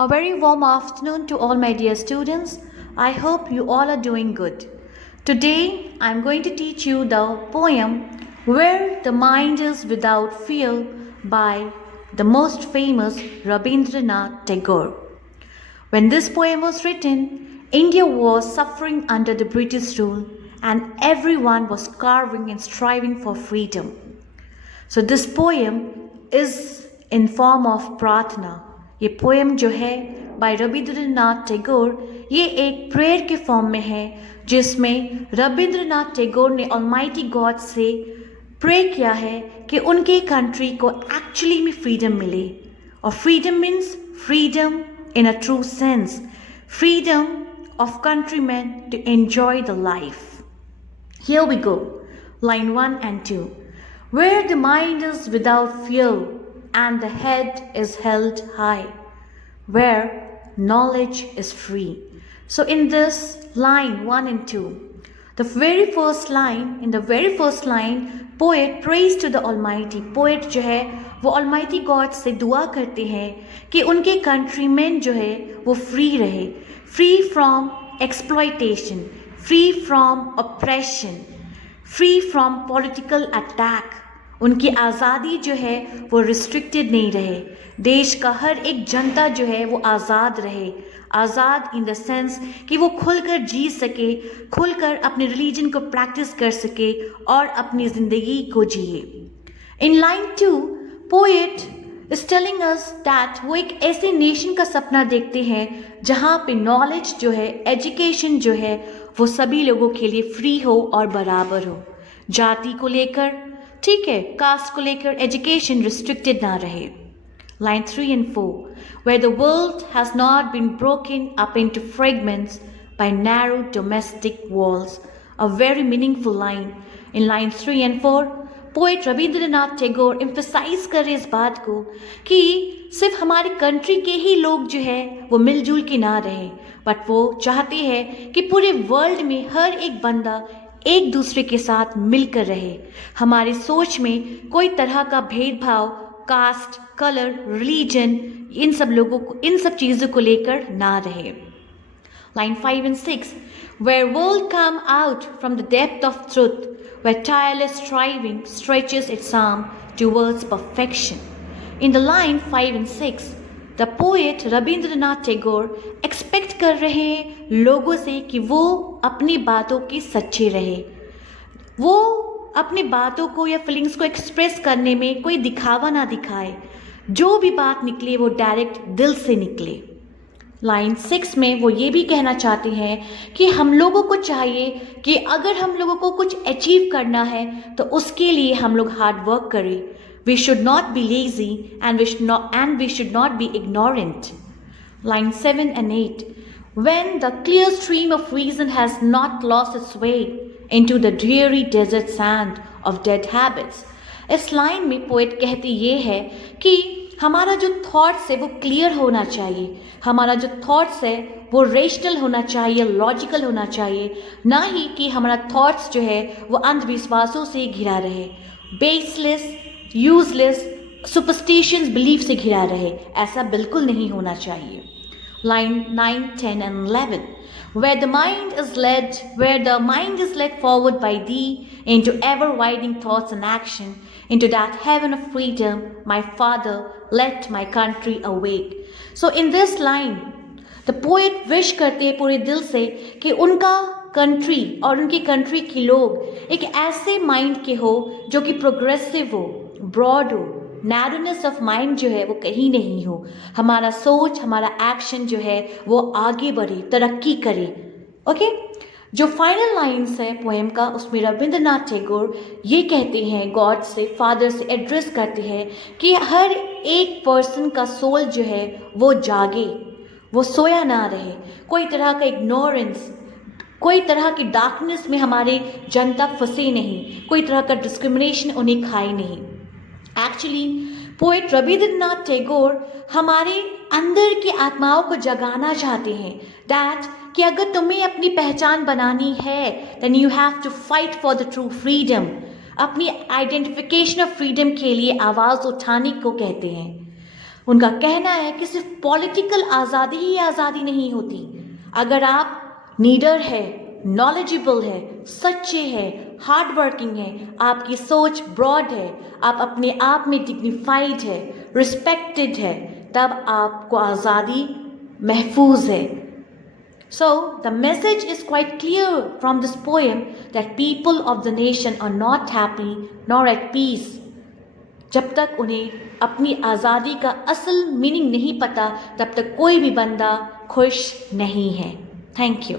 A very warm afternoon to all my dear students. I hope you all are doing good. Today I am going to teach you the poem Where the Mind is Without Fear by the most famous Rabindranath Tagore. When this poem was written, India was suffering under the British rule and everyone was carving and striving for freedom. So this poem is in form of प्रार्थना. ये poem जो है bye Rabindranath Tagore ये एक prayer के form में है जिसमें रविंद्रनाथ टैगोर ने ऑलमाइटी गॉड से प्रे किया है कि उनके कंट्री को एक्चुअली में फ्रीडम मिले. और freedom means freedom in a true sense, freedom of countryman to enjoy the life. Here we go, line 1 and 2. Where the mind is without fear and the head is held high, where knowledge is free. So in this line 1 and 2, in the very first line, poet prays to the Almighty. Poet जो है वो Almighty God से दुआ करते हैं कि उनके countrymen जो है वो free रहे, free from exploitation, free from oppression, free from political attack. उनकी आज़ादी जो है वो रिस्ट्रिक्टेड नहीं रहे, देश का हर एक जनता जो है वो आज़ाद रहे. आज़ाद इन द सेंस कि वो खुलकर जी सके, खुलकर अपने रिलीजन को प्रैक्टिस कर सके और अपनी ज़िंदगी को जिए. In line 2 poet is telling us that वो एक ऐसे नेशन का सपना देखते हैं जहाँ पे नॉलेज जो है, एजुकेशन जो है वो सभी लोगों के लिए फ्री हो और बराबर हो. जाति को लेकर ठीक है, कास्ट को लेकर एजुकेशन रिस्ट्रिक्टेड ना रहे. Line 3 and 4, where the world has not been broken up into fragments by narrow domestic walls. A very meaningful line. In line 3 and 4, poet Rabindranath Tagore emphasize कर रहे इस बात को कि सिर्फ हमारे कंट्री के ही लोग जो है वो मिलजुल के ना रहे, बट वो चाहते हैं कि पूरे वर्ल्ड में हर एक बंदा एक दूसरे के साथ मिलकर रहे. हमारी सोच में कोई तरह का भेदभाव, कास्ट, कलर, रिलीजन, इन सब चीज़ों को लेकर ना रहे. Line 5 and 6, where world come out from the depth of truth, where tireless striving stretches its arm towards perfection. In the line 5 and 6, the poet Rabindranath Tagore expect कर रहे हैं लोगों से कि वो अपनी बातों की सच्चे रहे, वो अपनी बातों को या फीलिंग्स को एक्सप्रेस करने में कोई दिखावा ना दिखाए, जो भी बात निकले वो डायरेक्ट दिल से निकले. लाइन 6 में वो ये भी कहना चाहते हैं कि हम लोगों को चाहिए कि अगर हम लोगों को कुछ अचीव करना है तो उसके लिए हम लोग हार्ड वर्क करें. We should not be lazy and we should not be ignorant. Line 7 and 8. When the clear stream of reason has not lost its way into the dreary desert sand of dead habits. इस line में poet कहती ये है कि हमारा जो thoughts है वो क्लियर होना चाहिए, हमारा जो थॉट्स है वो रेशनल होना चाहिए, लॉजिकल होना चाहिए, ना ही कि हमारा थॉट्स जो है वो अंधविश्वासों से घिरा रहे, बेसलेस, यूजलेस, सुपरस्टिशियस बिलीफ से घिरा रहे. ऐसा बिल्कुल नहीं होना चाहिए. Line 9, 10 and 11, where the mind is led forward by thee into ever widening thoughts and action, into that heaven of freedom, my father, let my country await. So in this line, the poet wish करते हैं पूरे दिल से कि उनका country और उनकी country के लोग एक ऐसे माइंड के हो जो कि प्रोग्रेसिव हो, ब्रॉड हो, नैरोनेस ऑफ माइंड जो है वो कहीं नहीं हो. हमारा सोच, हमारा एक्शन जो है वो आगे बढ़े, तरक्की करे. ओके, जो फाइनल लाइन्स है पोएम का उसमें रविंद्रनाथ टैगोर ये कहते हैं, गॉड से, फादर से एड्रेस करते हैं कि हर एक पर्सन का सोल जो है वो जागे, वो सोया ना रहे, कोई तरह का इग्नोरेंस, कोई तरह की डार्कनेस में हमारी जनता फंसे नहीं, कोई तरह का डिस्क्रिमिनेशन उन्हें खाए नहीं. एक्चुअली पोएट रविंद्रनाथ टैगोर हमारे अंदर की आत्माओं को जगाना चाहते हैं दैट कि अगर तुम्हें अपनी पहचान बनानी है then you have to fight for the true freedom. अपनी आइडेंटिफिकेशन ऑफ फ्रीडम के लिए आवाज़ उठाने को कहते हैं. उनका कहना है कि सिर्फ पॉलिटिकल आज़ादी ही आज़ादी नहीं होती। अगर आप नीडर है, नॉलेजेबल है, सच्चे हैं, हार्ड वर्किंग है, आपकी सोच ब्रॉड है, आप अपने आप में डिग्निफाइड है, रिस्पेक्टेड है, तब आपको आज़ादी महफूज है। So, the message is quite clear from this poem that people of the nation are not happy nor at peace. जब तक उन्हें अपनी आज़ादी का असल मीनिंग नहीं पता, तब तक कोई भी बंदा खुश नहीं है। Thank you.